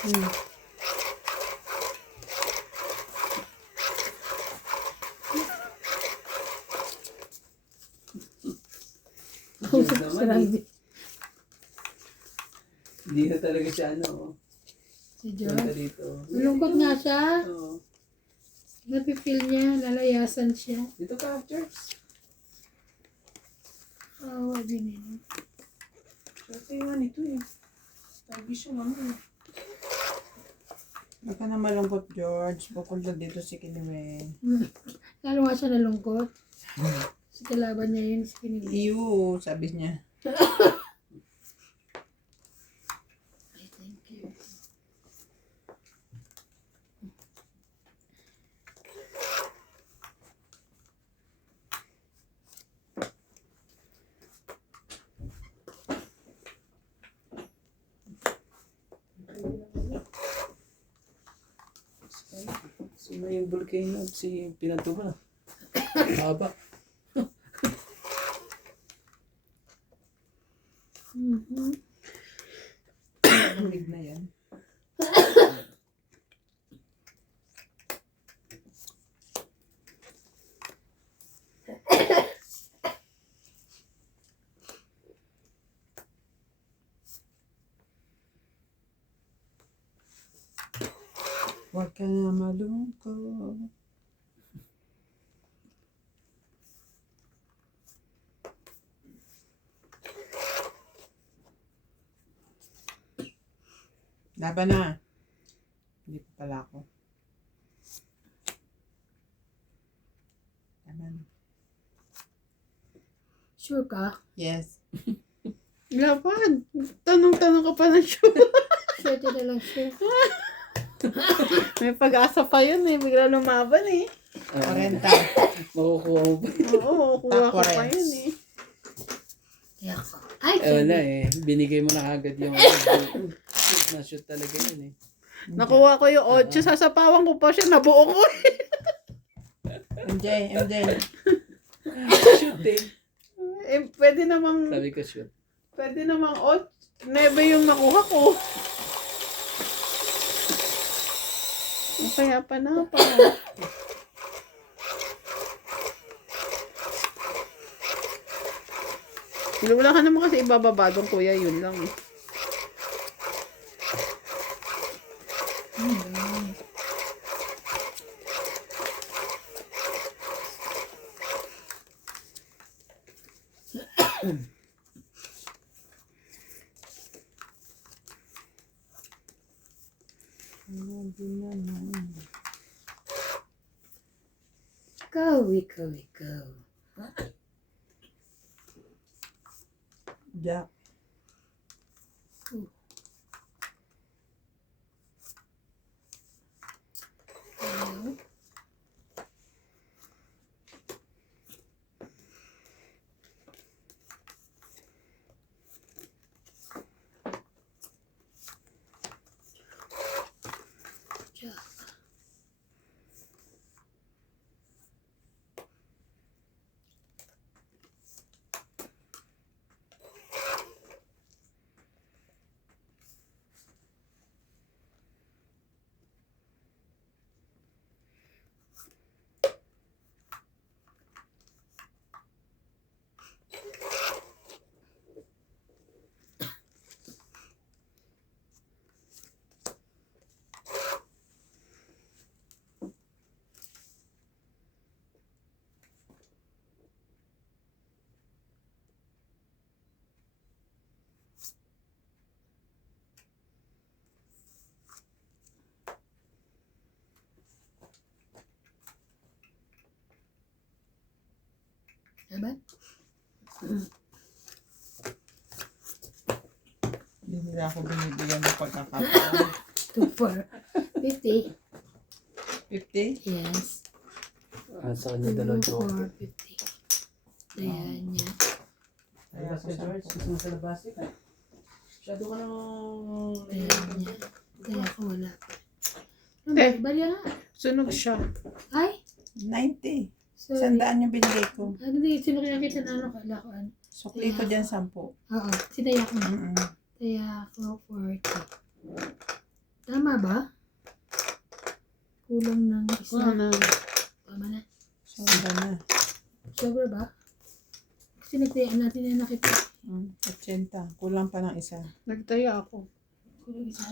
Naman, Hindi na talaga siya ano. Si John. Punta dito. Malungkot nga siya. Oo. Napipil niya, lalayasan siya. Dito ka, Charles. Awa din yun. Kasi nga nito eh. Lagi siya ano eh. Huwag ka na malungkot, George. Bukod na dito si Kiniwen. Lalo nga siya nalungkot. Si kalaban niya yun, si Kiniwen. Iyo, sabi niya. Ay, thank you. Sino yung volcano? Si Pinato ba? Haba. Lamig na yan. Huwag ka na malungkot. Laban na. Hindi pa pala ako. Laban. Sure ka? Yes. Laban. Tanong-tanong ka pa ng show. Swerte na lang siya. May pag-asa pa yun eh. Bigla lumaban eh. 40. Makukuha mo ba? Oo, kuha ko pa Takorens. yun eh. Kaya ako. Ay, Wala eh. Binigay mo na agad yung shoot na shoot talaga yun eh. Nakuha ko yung 8. Sasapawan ko pa siya. Nabuo ko eh. MJ. Shoot eh. Eh, pwede namang Sabi ko shoot. 8. 9 yung nakuha ko. Kaya pa na pa. Wala ka naman kasi ibababa doon, kuya. Yun lang eh. ikaw. Jack. Ano? Jack. Diba? Hindi nila ako binibigyan ng pagkakataon. 2, 4, 50. 50? Yes. Sa kanya 2, dalawang joke. 4, 50. Ayan niya. Kaya sa George, gusto mo sa labas ka. Masyado ka nang... Ayan niya. Kaya ako wala pa. Eh. Bali nga. Sunog siya. Ay! 90. Sorry. 100 yung binigay ko. Ano di, sino kaya kita na ano kala ko ano? Sukli ko dyan 10. Oo, sinaya ko na. Mm-mm. Kaya ako 40. Tama Tama ba? Kulang ng isa. Wala na. Tama na. Sobra na. Sobra ba? Kasi nagtayaan natin na nakita. 80. Kulang pa ng isa. Nagtaya ako. Kulang isa.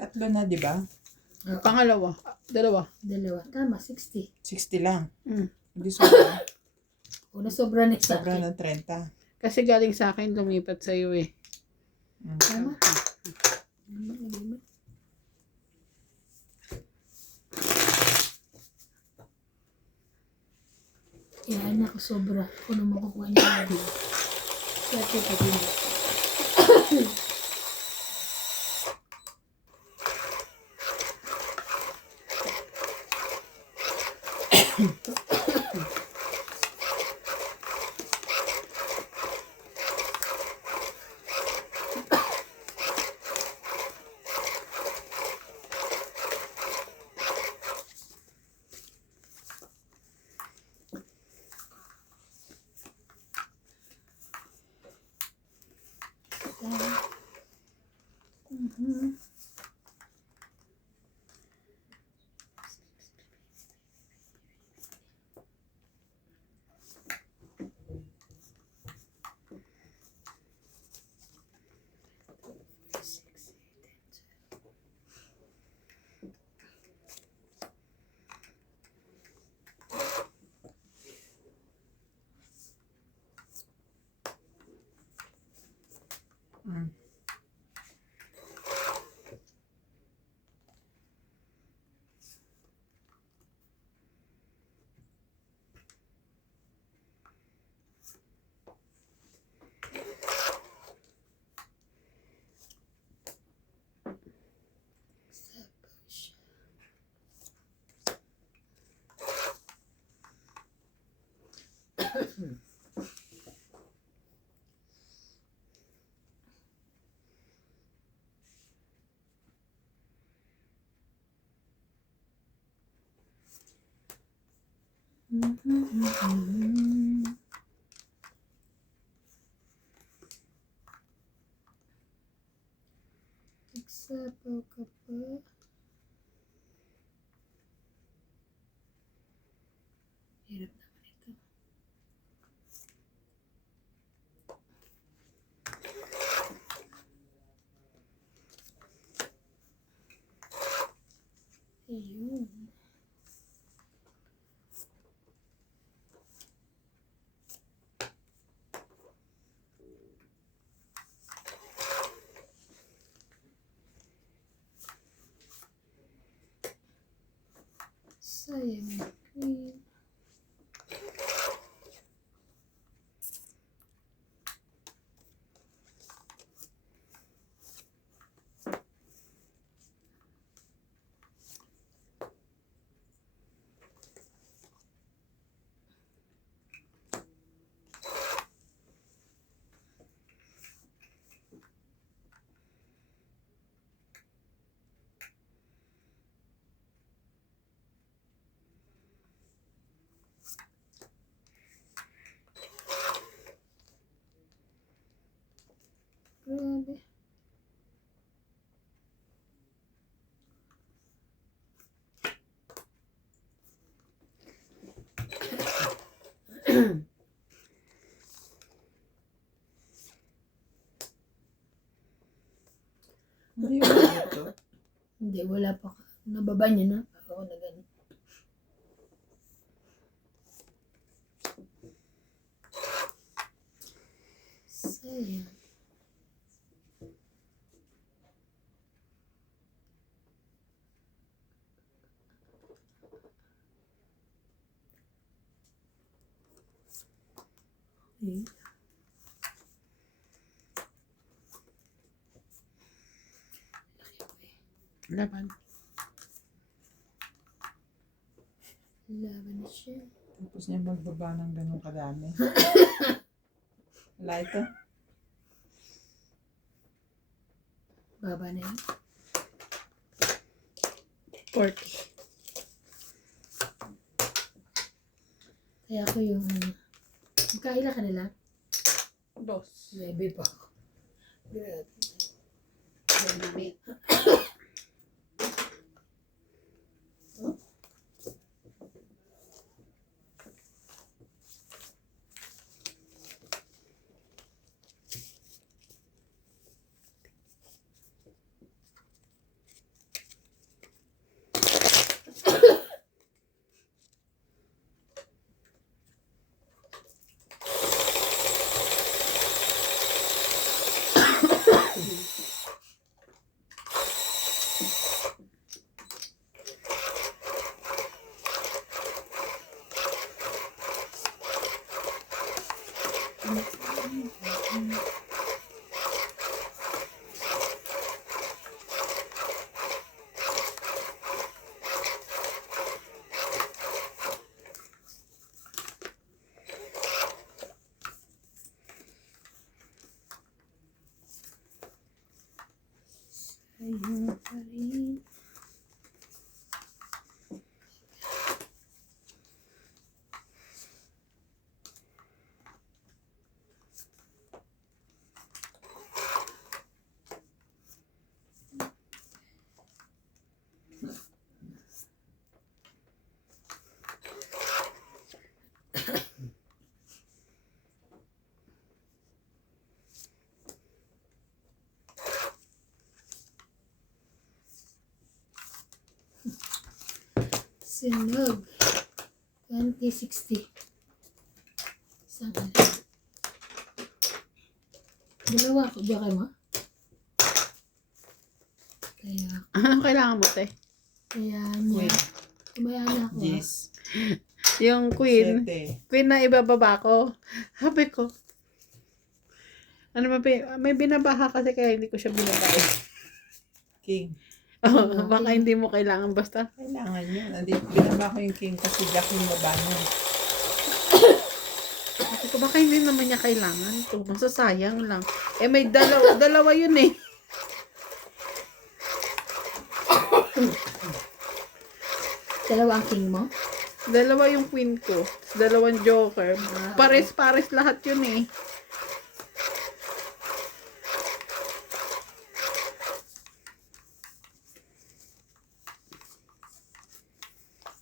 Tatlo na, di ba? Pangalawa. Dalawa. Dalawa. Tama, 60. 60 lang. Mm. Hindi sobra. Una sobra na sa Sobra akin. ng 30. Kasi galing sa akin, lumipat sa iyo eh. Tama. Tama. Yan, ako sobra. Ako na makukuha niya. Swerte pa din. Nagsapaw ka pa. Hirap naman ito. Ayun. Sayang yung queen. Grabe. Hindi mo ito. Hindi, wala pa. Nababa niya na. Ako na ganun. Sayang. Eh. Laban. Laban na siya. Tapos niya magbaba ng ganun kadami. Wala ito. Baba na yun. 40. Kaya ako yung magkaila ka nila. Dos. Lebe pa ako. Grabe. Ayun pa rin. Sinog. 2060. Isang ano. Dalawa ako. Diyan kayo mo? Kaya, Anong kailangan mo, te? kaya niya. Wait. Kumaya na ako. Yes. Yung queen. Sete. Queen na ibababa ko. Sabi ko. Ano ba, may binabaha kasi kaya hindi ko siya binabay. King. Oh, baka hindi mo kailangan basta. Kailangan yun. Andito, binaba ko yung king kasi jack yung baba nun. Sabi ko, baka hindi naman niya kailangan to. Masasayang lang. Eh, may dalawa yun eh. Dalawa ang king mo? Dalawa yung queen ko. Dalawang joker. Pares-pares lahat yun eh.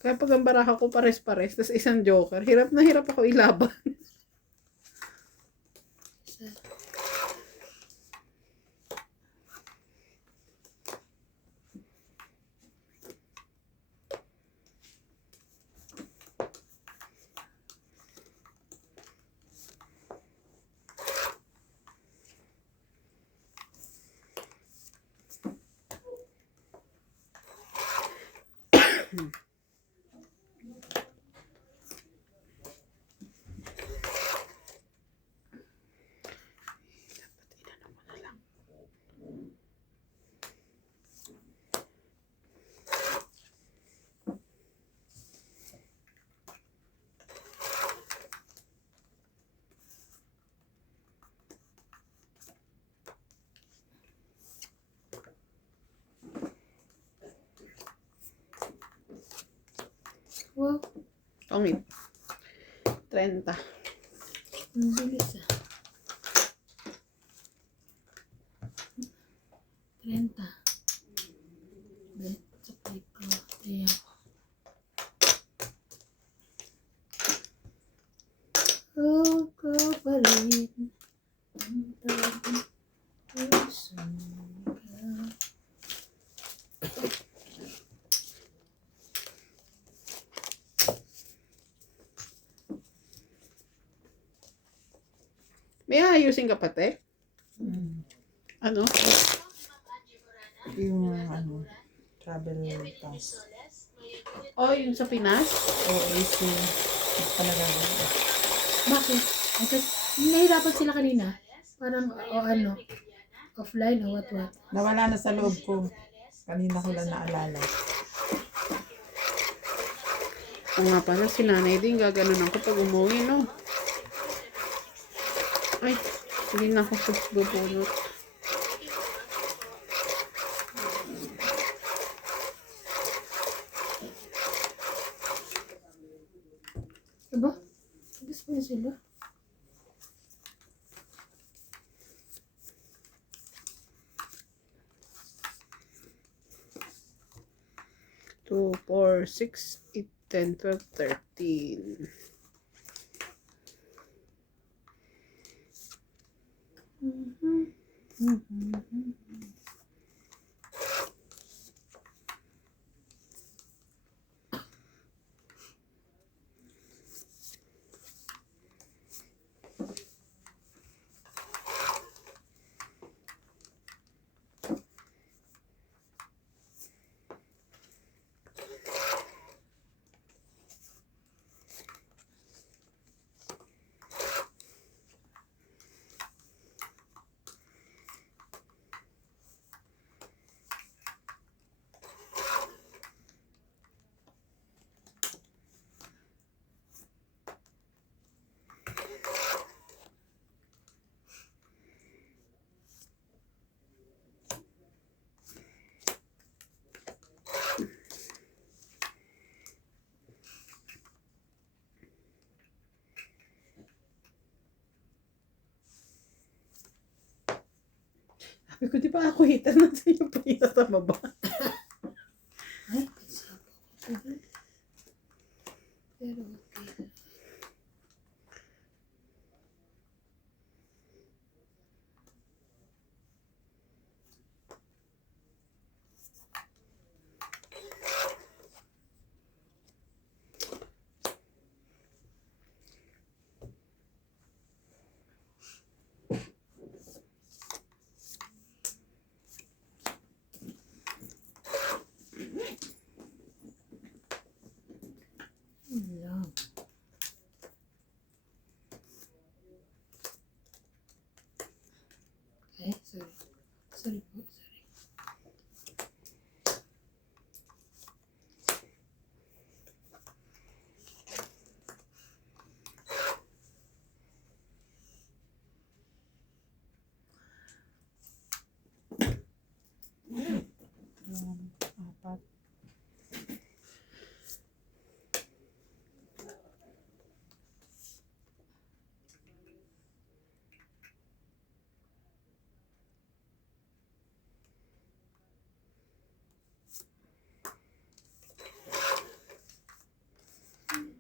Kaya pag ang baraha ko pares-pares, tas isang joker, hirap na hirap ako ilaban. Wow. Tongit. 30. Ang bilis ah. 30. Bet, sakay ko. Ayan. Oh, ko pa rin. Ang tawag puso ka. May ayusin ka pa, te? Mm. Ano? Yung ano, travel pass. Oh, yung sa Pinas? O AC. Talaga. Bakit? Kasi nahirapan sila kanina. Parang, o ano, offline o what. Nawala na sa loob ko. Kanina ko lang naalala. O nga pala, si nanay din gaganon ako pag umuwi, no? Ay, hindi na ako bubunot. Diba? Gusto mo sila? 2, 4, 6, 8, 10, 12, 13. Sabi ko, di ba ako hitan na sa'yo pa yung sa baba? Ay, sabi ko. Pero okay. Wala. Okay, sorry. Sorry po, sorry. Apat.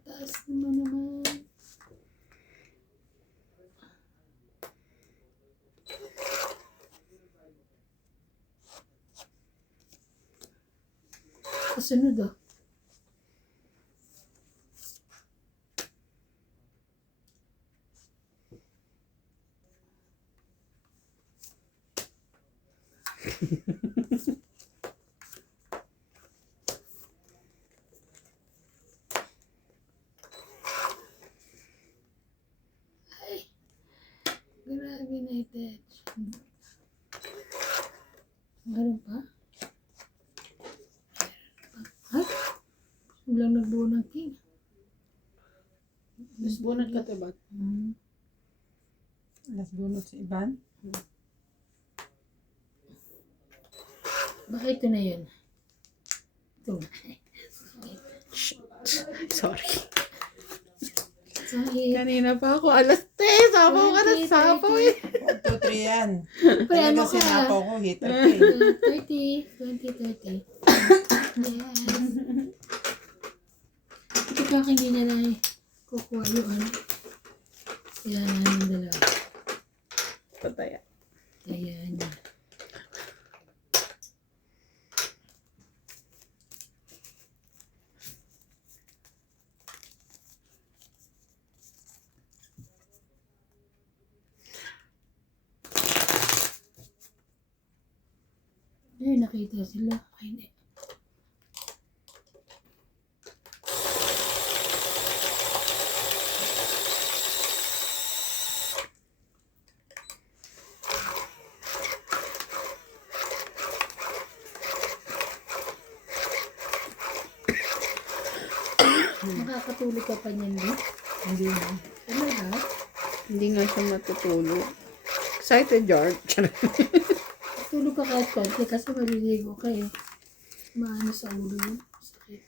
Taas naman. Kasunod ah. Ay, grabe na attention. Ganun pa? Ay, biglang nagbuo ng king. Mas bunot ka, diba? Alas bunot si Ivan. Baka ito na yun. Ito. Sorry. Sorry. Kanina pa ako, alas 10. Sabaw ka na, sabaw eh. 1, 2, 3 yan. Pre, ano Talaga ka? sinapaw ko, hitter ko eh. 30. Yes. Ito pa hindi niya na kukuha yung ano. Yan, yung dalawa. Pataya. Ayan. Ay, nakita sila. Ay, hindi. Makakatulog ka pa niyan, di? Hindi na. Talaga? Hindi nga siya matutulog. Excited, George. Tulog ka kahit konti kasi maliligo ka eh. Maano sa ulo yun. Sakit.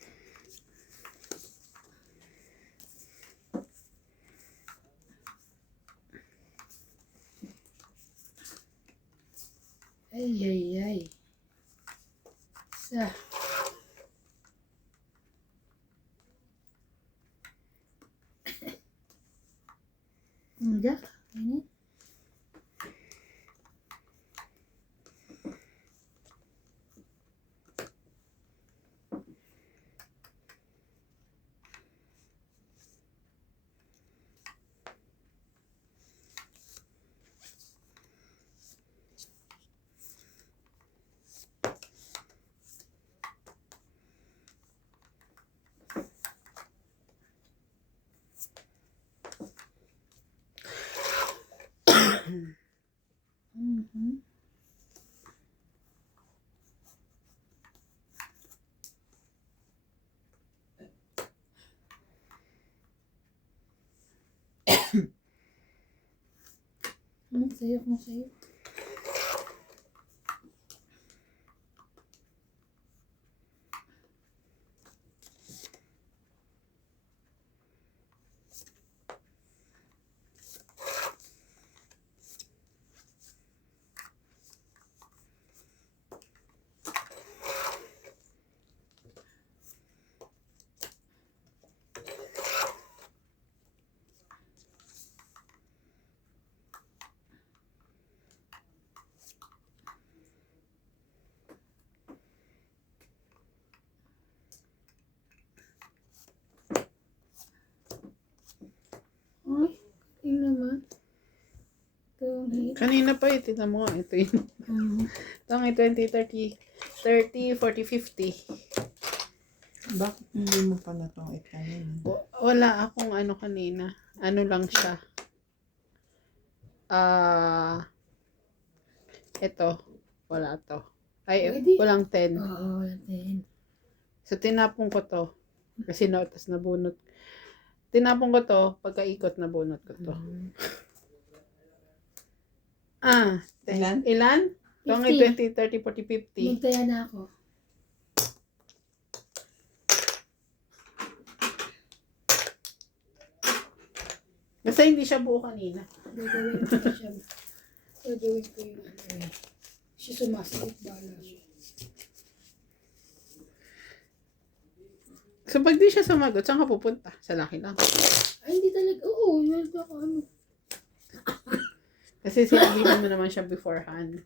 Ay. Isa. Mhm. Sa'yo, kung sa'yo. Ay, yun naman. Ito yung hit. Kanina pa eh, tignan mo nga, ito yun. Ito ang 20, 30, 30, 40, 50. Bakit hindi mo pa na itong itanin? Wala akong ano kanina. Ano lang siya. Ito. Wala to. Ay, Pwede. walang 10. Oo, natin. So, tinapon ko to. Kasi tas nabunot. Tinapon ko to, pagkaikot nabunot ko to. Ilan? Ilan? Ito ang 20, 30, 40, 50. Magtaya na ako. Basta hindi siya buo kanina. Gagawin ko siya. Gagawin ko yung ano eh. Siya sumasakit bala siya. So, pag di siya sumagot, saan ka pupunta? Sa laki lang. Ay, hindi talaga. Oo, yun ako ano. Kasi sinabihan mo naman siya beforehand.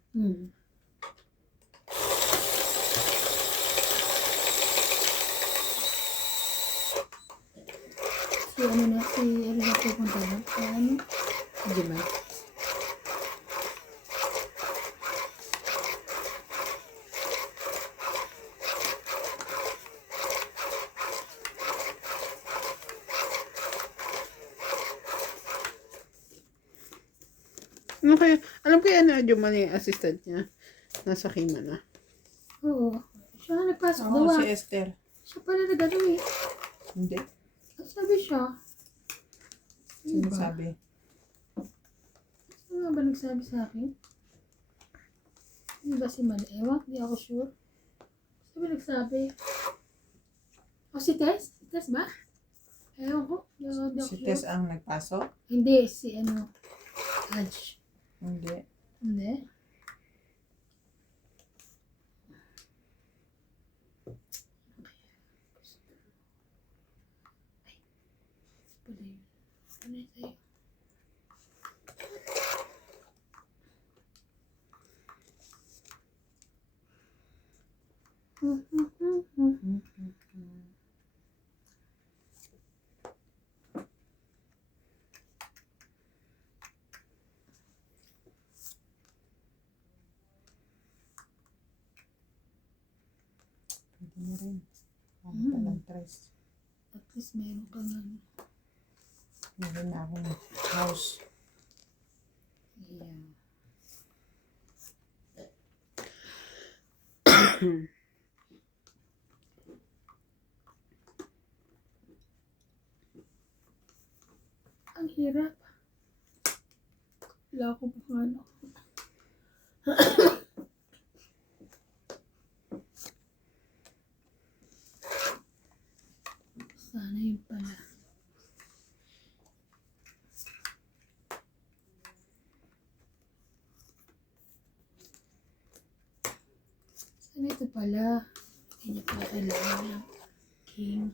Si ano na pupunta na? Ano? Di ba? Ano kaya? Alam ko yan na Jumali yung assistant niya. Nasa Kima na. Oo. Siya nga nagpasok Oo, daw si ah. Esther. Siya pala nagano eh. Hindi. Sabi siya. Sino Diba? sabi? Ano nga ba nagsabi sa akin? Hindi ba si Man? Ewan, hindi ako sure. Sabi nagsabi. O si Tess? Si Tess ba? Ewan ko. Hindi ako Si sure. Tess ang nagpasok? Hindi, si ano. Ange. Hindi. Hindi. Ay. Pala yun. Ano yun sa'yo? Pwede mo rin. Ano pa ng tres? At least meron kang ano. Meron na akong house. Yeah. Ang hirap. Wala ko pa ano. Sana yun pala. Sana ito pala. Hindi niya pala kailangan ng king.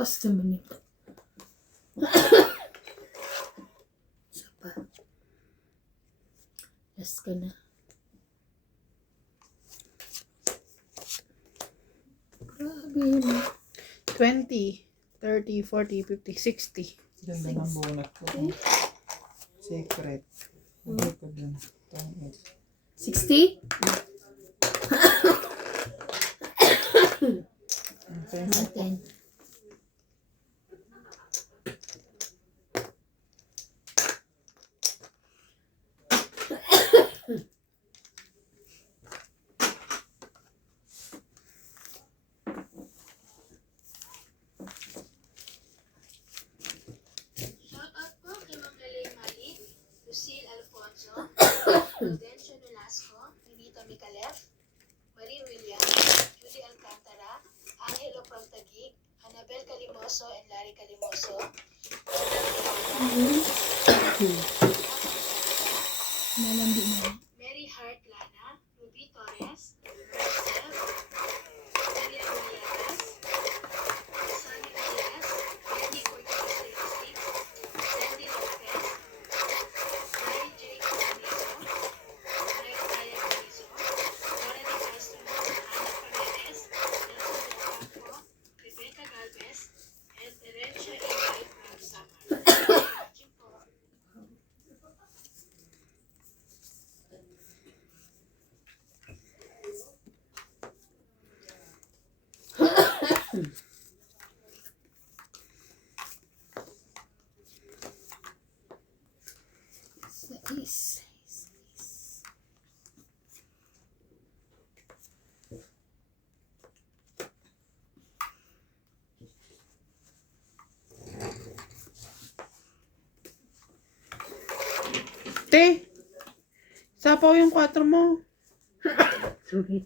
Taas naman ito. Isa pa. Last ka na. Grabe yun. 20, 30, 40, 50, 60. Ganda ng bunot ko. Secret. Lagay ko dun. 60? Okay. 10. Shoutout po kay Ma'am Lalaine Malik, Lucille Alfonso, Prudencio Nolasco, Renita Micalef, Marie Williams, Judy Alcantara, Angelo Pagtagig, Annabel Calimoso and Larry Calimoso, Nalandi na. Mary Hart Lana, Ruby Torres, Marcel, Maria Villegas, Sunny Diaz, Wendy Cortez Legacy, Sandy Lopez, Mary J. Canizo, Mary Taya Canizo, Lorena Castro, Ana Paredes, Nelson Ocampo, Rebecca Galvez, and Terencia Ingay from Samar. Watching po. Sais. Te, sapaw yung 4 mo. Sorry.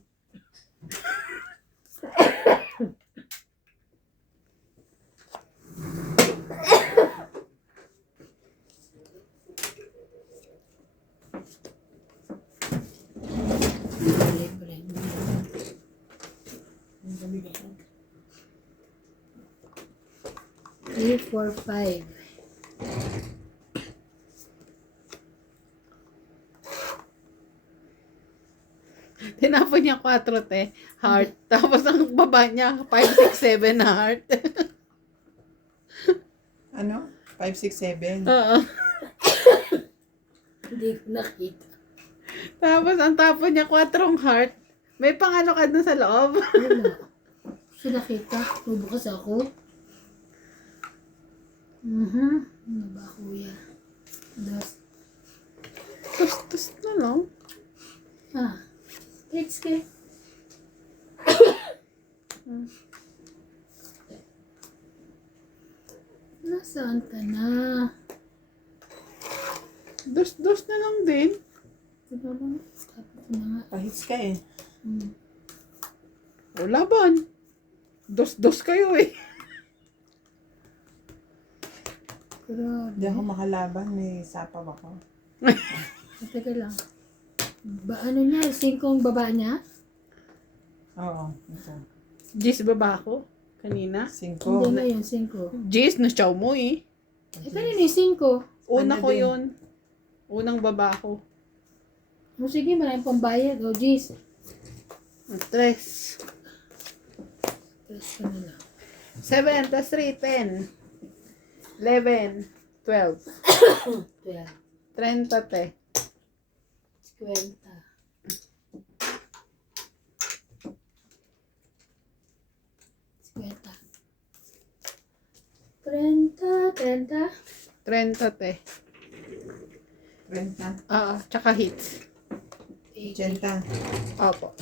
Three, 4, 5. Tinapon niya 4, te. Heart. Tapos ang baba niya, 5, 6, 7 na heart. Ano? 5, 6, 7. Oo. Hindi ko nakita. Tapos ang tapon niya, 4 heart. May pang-ano ka dun sa loob. Wala. Kasi nakita. Bubukas ako. Ano ba, kuya? Das. Tus na lang. Ah. It's good. Nasaan ka na? Dus na lang din. Diba ba? Sabi ko na nga. Pahits ka eh. O, laban. Dos kayo eh. Grabe. Hindi ako makalaban. May sapaw ako. Teka lang. Ano niya? 5 baba niya? Oo. Ito. Gis baba ko. Kanina. 5. Hindi ngayon, 5. Gis, na-chow mo eh. Eh, kanina yung 5. Una Ano ko din? yun. Unang baba ko. O sige, maraming pambayad. O, jeez. 3. Press ka na lang. 7 plus 3, 10. 11, 12. 12. 30, te. 50. 50. 30. 30, te. 30. Oo, tsaka hits. 80. Opo.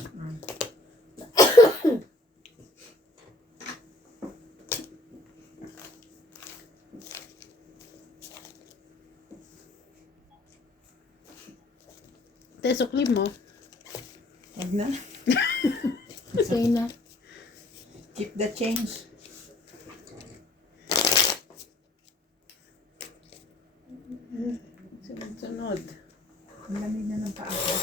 Te, sukli mo. Huwag na. Say na. Keep the change. Sunod-sunod. Ang lamig na ng paa ko.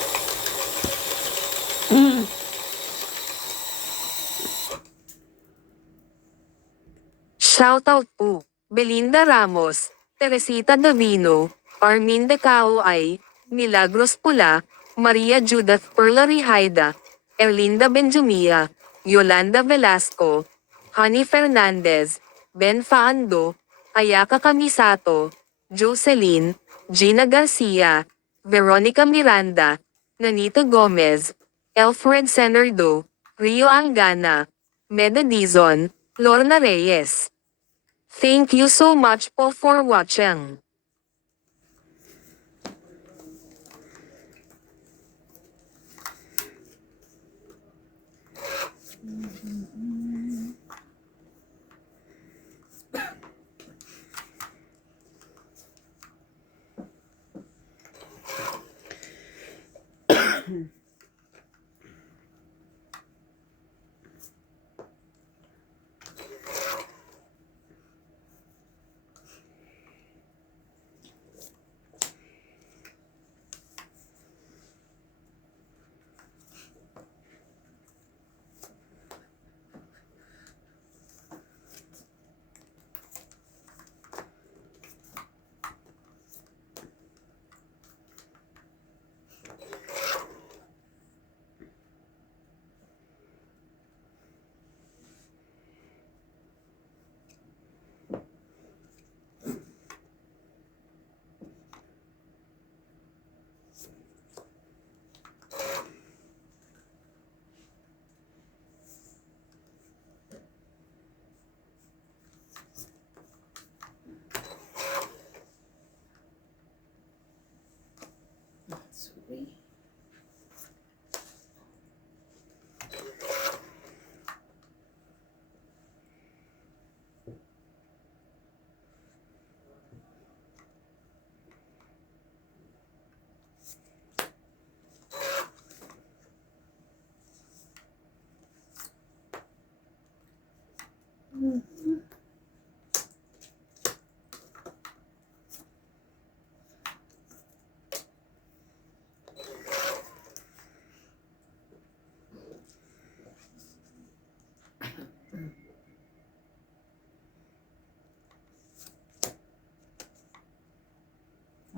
Shoutout po, Belinda Ramos, Teresita Davino, Armin De Caoay, Milagros Pula, Maria Judith Perlari Haida, Erlinda Benjumia, Yolanda Velasco, Honey Fernandez, Ben Faando, Ayaka Kamisato, Jocelyn, Gina Garcia, Veronica Miranda, Nanita Gomez, Alfred Senardo, Rio Angana, Meda Dizon, Lorna Reyes. Thank you so much po for watching. Sorry.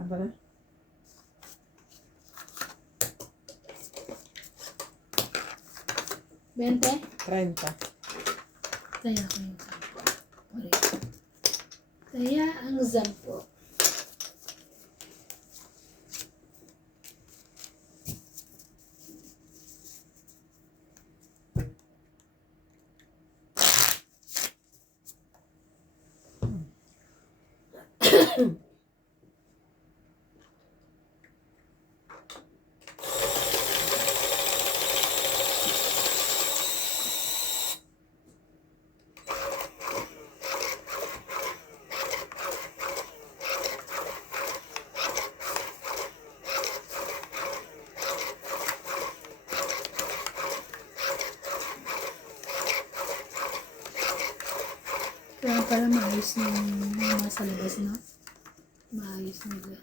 Aba na? 20? 30. Taya ko yung 10. Taya ang 10. Kaya pala maayos na yung mga sa labas, no? Maayos nila.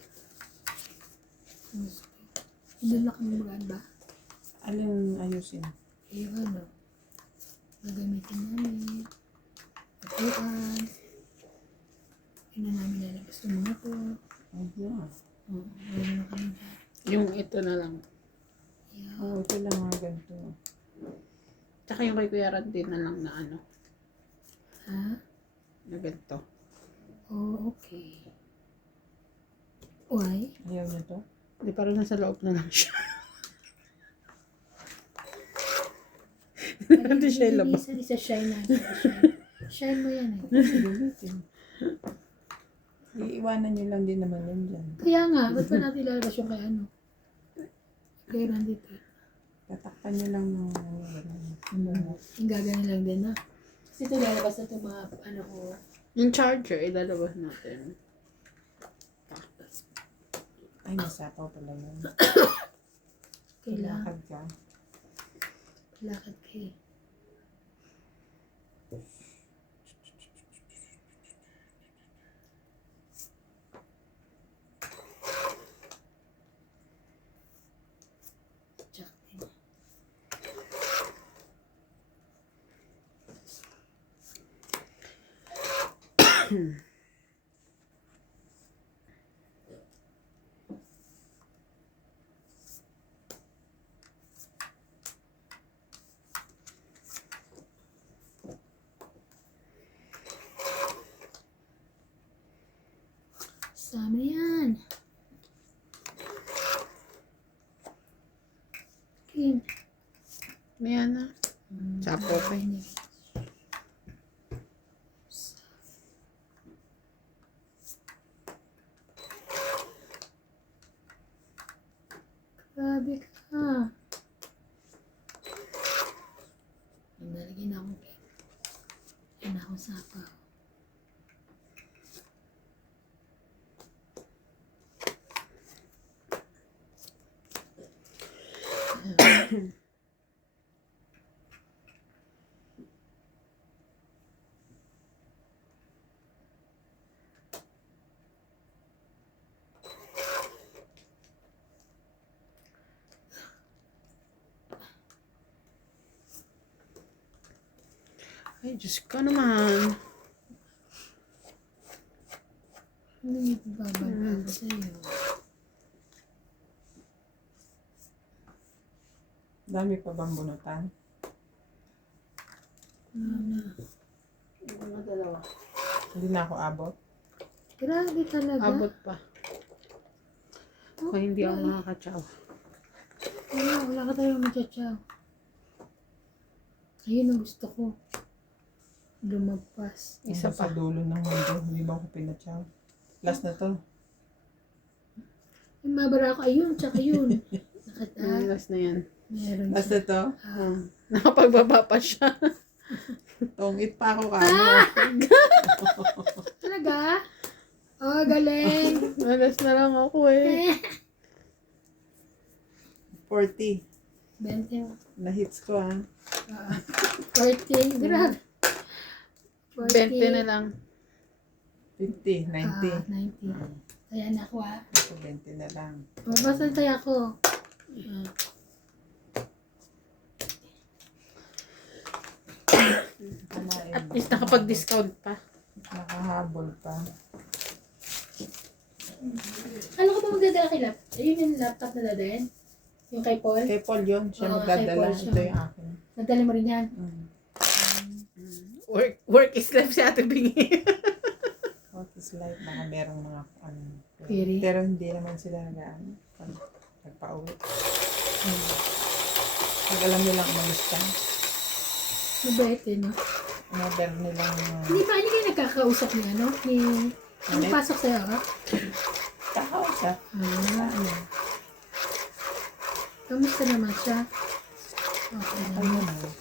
Hindi na kami magaan ba? Alin ayusin? Yung ano, gagamitin namin. Patuan. Hindi na namin lalabas yung mga to. Ayun. Oo, wala na kami dyan. Yung ito na lang. Yeah. Oo, ito lang mga ganito. Tsaka yung kay Kuya Randy na lang na ano. Ha? Na ganito. Oh, okay. Why? Ayaw niyo to? Hindi, parang nasa loob na lang siya. Hindi siya ilabas. Isa shine natin. Shine. Shine mo yan eh. Gamitin. Iiwanan niyo lang din naman yan dyan. Kaya nga, ba't ba natin ilalabas yung kay ano? Kay Randy to. Tatakpan niyo lang ng Yung gagawin lang din, no? Kasi ito lalabas na itong mga, ano ko. Yung charger, ilalabas natin. Ay, nasapaw pala yun. Kailangan. Lakad ka. Lakad kayo. Check din. Sama na yan. Kim. Ayan na. Sapo pa yun. Grabe ka. Nalagyan na akong cake. Yan na akong sapaw. Ay, Diyos ko naman. Ano yung bababa ko sa'yo? Dami pa bang bunutan? Ano? Hindi na ako abot. Grabe talaga. Abot pa. Oh, Kung hindi ako ay. makakatsaw. Wala ka talaga matyatsyaw. Ayun ang gusto ko. Lumagpas. Isa Hanggang sa pa. dulo ng mundo. Hindi ba ako pinatsaw? Last na to. Yung mabara ko, ayun, tsaka yun. Nakata. Last na yan. Meron Last siya. na to. Nakapagbaba pa siya. Tungit pa ako ka. Talaga? Oh, galing. Last na lang ako eh. 40. 20. Na-hits ko ha. 40. Grabe. 20 na lang. 50, 90. 90. Ayan ako ah. Ito 20 na lang. Basta tayo ako. Kumain. At least nakapag-discount pa. Nakahabol pa. Ano ka ba magdadala kay laptop? Ayun yung laptop na din? Yung kay Paul? Kay Paul yun. Siya Oo, magdadala. kay Paul siya. Ito yung akin. Nagdala mo rin yan? Work is life si Ate Bingi. What is life? Baka merong mga ano. Piri. Pero hindi naman sila nagpa-uwi. Pag alam nyo lang umalis ka, Mabait eh, no? order nilang Hindi kayo nagkakausap ni ano? Ni... Ano Ano? pasok sa'yo, ha? kakausap. Ano? Kamusta naman siya? Okay Ano naman. naman?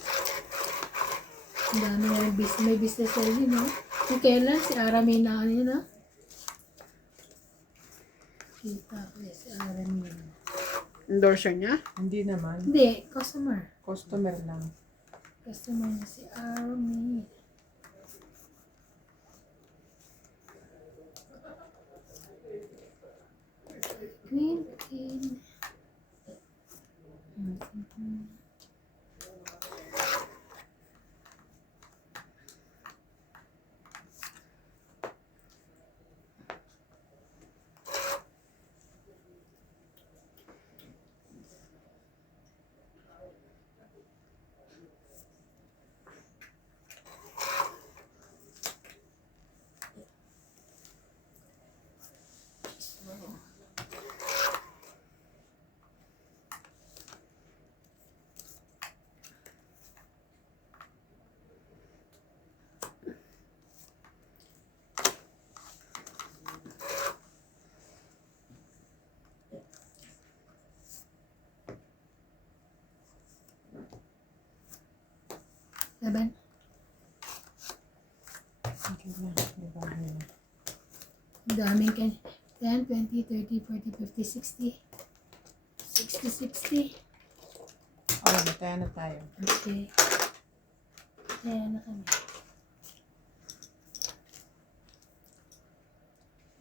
Ang dami na may business na rin, no? Yung kailan, si Arami na ano yun, ha? Kita ko eh, si Arami. Endorser niya? Hindi naman. Hindi, customer. Customer lang. Customer na si Arami. Queen. Laban. Okay na. Diba? Ang daming 10, 20, 30, 40, 50, 60. 60. Okay, mataya na tayo. Okay. Kaya na kami.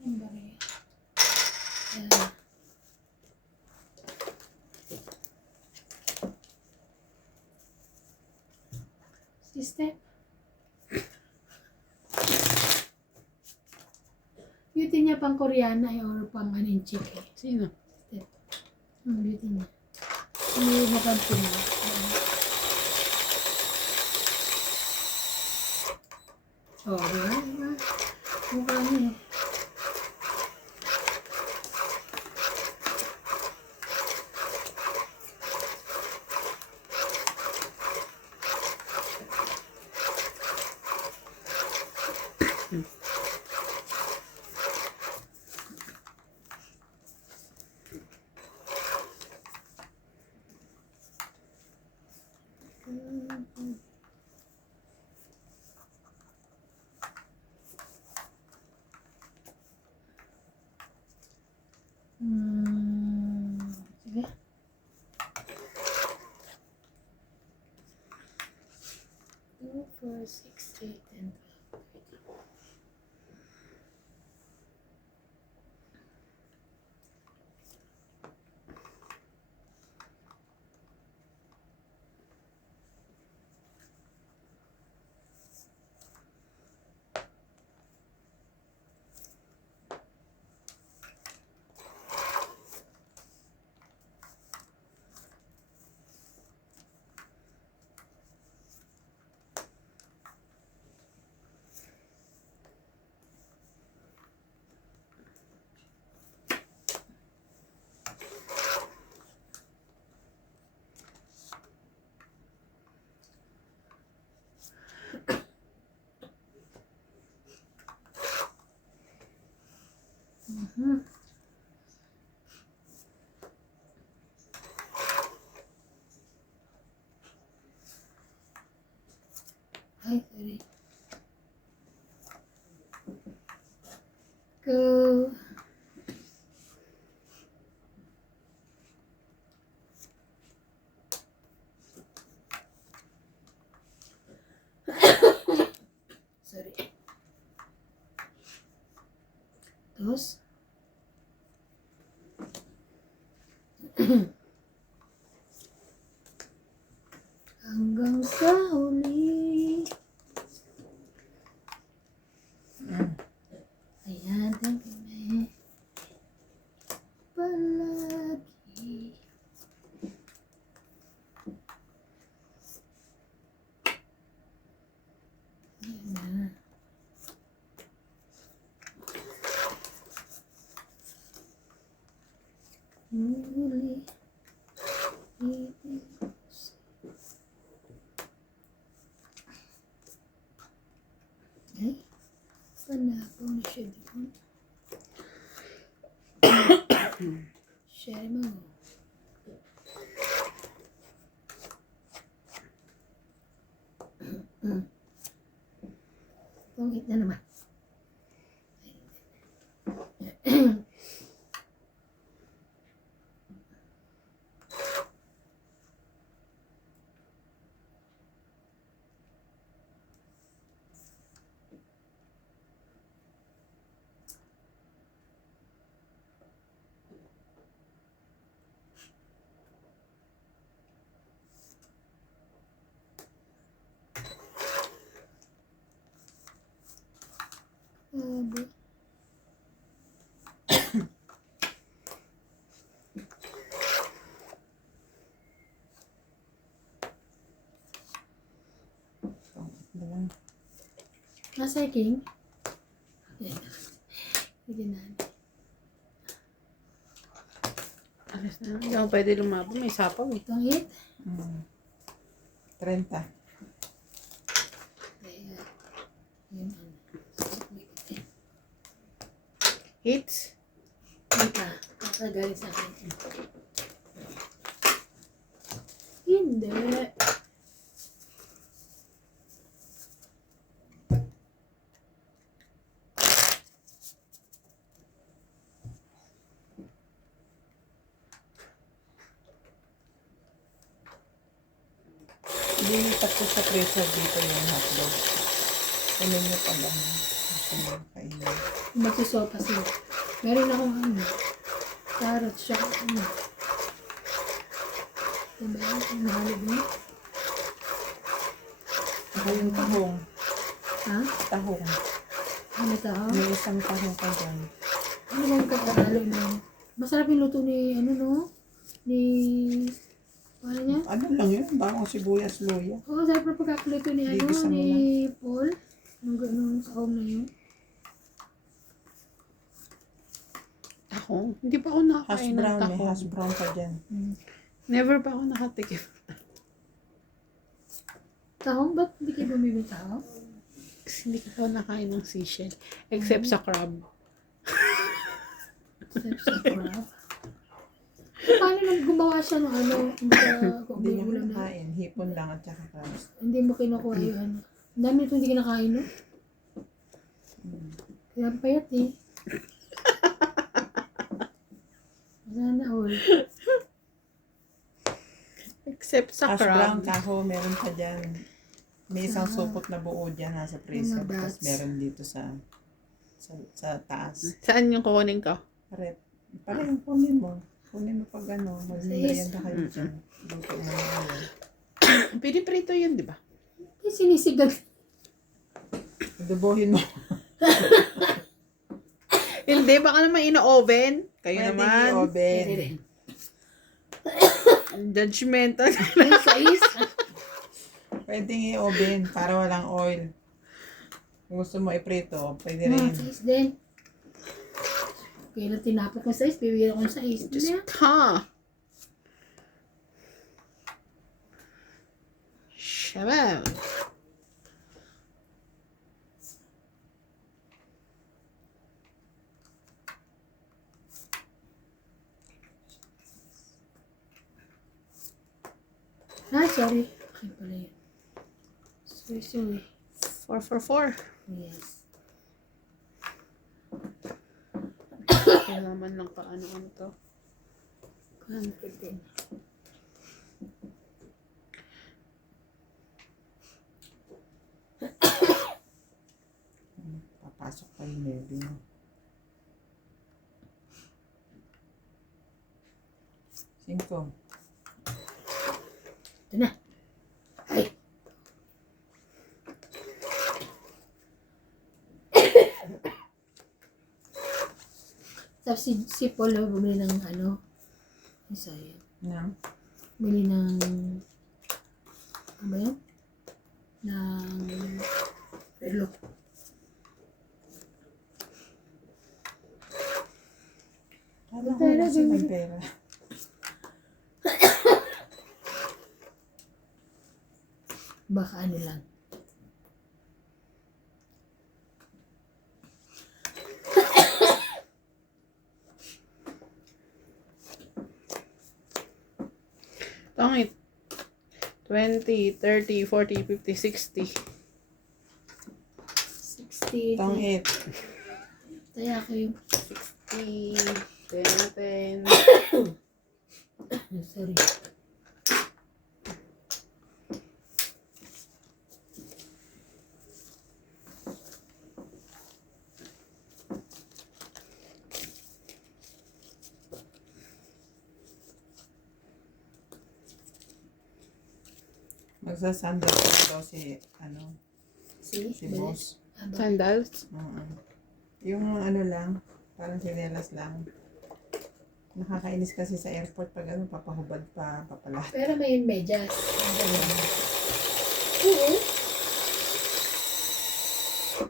Ang bagay. Ayan. Step. na pang Koreana or pang anin chick eh. Sino? Ang beauty niya. May mapansin mo. Oh, diba? Mukha niya. Sige. 2, 4, 6, 8, and 12. Ay, sorry. Go. Sorry. Dos. Hanggang sa huli. Ayan, kami palagi. Ayan na. Huli. Ay, panakaw na siya doon. Share mo. Pungit na naman. Nasa king? Okay. Sige na. Alas na. Hindi ako pwede lumabo. May sapaw eh. Itong hit. 30. Kaya, yun. Hits? Ika, kakagaling sa akin. Hindi. Lilipat ko sa pressure dito yung hotdog. Kunin niyo pag ano. Gusto niyo kainin. Magsusopa sila. Meron akong ano. Carrot siya. Ano. Diba? Ang mahalog mo. Ako yung tahong. Ha? Tahong. Ano ito? May isang tahong ka dyan. Ano bang kakatalo na? Masarap yung luto ni, ano no? Ni, paano niya? Ano lang yun? Bawang sibuyas, luya. Oo, sarap na pagkakuluto ni, ano, Gigisa mo ni lang. Paul. Nung ganun sa home na yun. Ako? Hindi pa ako Hash nakakain ng brown, may tahong. hash brown pa dyan. Never pa ako nakatikim. Tahong? Ba't hindi kayo bumibili tahong? Kasi hindi ko nakain ng seashell. Except sa crab. Except sa crab. Paano nang gumawa siya ng ano? Kung Hindi may niya ulam na? kinakain. Hipon lang at saka crabs. Hindi mo kinukuha yung ano. Ang dami nito hindi kinakain, no? Kaya payat eh. Sana all. Except sa Hash brown, crab. taho, meron pa dyan. May isang supot na buo dyan nasa freezer. Mga Tapos brats. meron dito sa taas. Saan yung kukunin ko? Rep. Parang kunin mo. Kunin mo pag ano, mag-merienda kayo Mm-mm. dyan. Luto mo na yun. Piniprito yun, di ba? Yung sinisigang. Adobohin mo. Hindi, baka naman ino-oven. Kayo Pwede naman. i-oven. Judgmental. Ay, sais. Pwede i-oven para walang oil. Kung gusto mo iprito, pwede Mga rin. sais din. Kaya na tinapok ko sais, bibigyan ko ng sais. Hindi na. Ha? Shabab. Ah, sorry. Akin pala yun. Sorry. 444. Yes. Kailangan lang pa ano to. Comfort din. Papasok pa yung baby mo. Cinco. Ito na. Ay. Tapos si Paul bumili ng ano. Isa yun. Nang? Bili ng ano ba yun? Ng relo. Kala ko kasi may pera. Baka ano lang. Tangit. 20, 30, 40, 50, 60. 60. Tong 8. Kaya ko yung 10, 10. sorry. Magsasandal ko daw si, ano, Si boss. Sandals. Oo. Yung ano lang, parang sinelas lang. Nakakainis kasi sa airport pag ano, papahubad pa, papalat. Pero may medyas. Oo.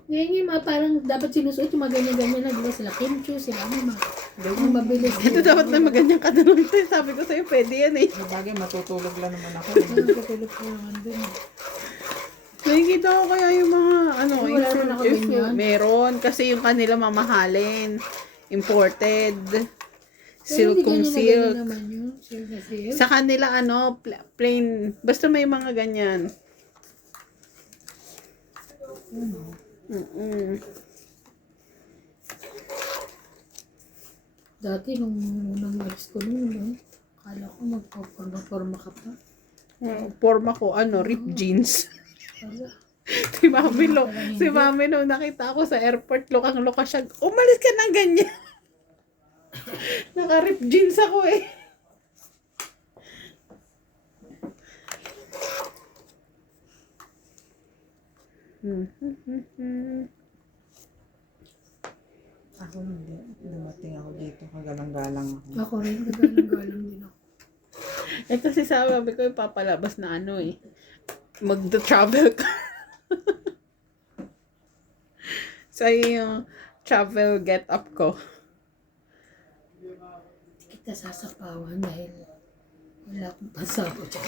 Ngayon yung mga parang dapat sinusuot yung mga ganyan-ganyan na, di ba sila kimchi, sila ano, mga mabilis. Ito dapat na maganyang katanong ito. Sabi ko sa'yo, pwede yan eh. Sabagay, matutulog lang naman ako. Ano, katulog ko naman dun. Nakikita ko kaya yung mga, ano, Ay, wala naman ako ganyan. meron. Kasi yung kanila mamahalin. Imported. Silk kung Pero hindi ganyan na silk. ganyan naman yun. Silk na silk. Sa kanila, ano, plain. Basta may mga ganyan. Mm-mm. Dati nung unang alis ko nun, no, akala ko magpaporma ka pa. Forma ko, ano, ripped jeans. Wala. Si Mami no, nakita ako sa airport, lukang-luka siya. Umalis ka ng ganyan. Naka-ripped jeans ako eh. Ako hindi. Dumating ako dito. Kagalang-galang ako. Ako rin, gagalang-galang din ako. Eh kasi sabi ko ipapalabas na ano eh. Mag-travel ka. So yung travel get up ko. Kita sasapawan dahil wala akong pasabot dyan.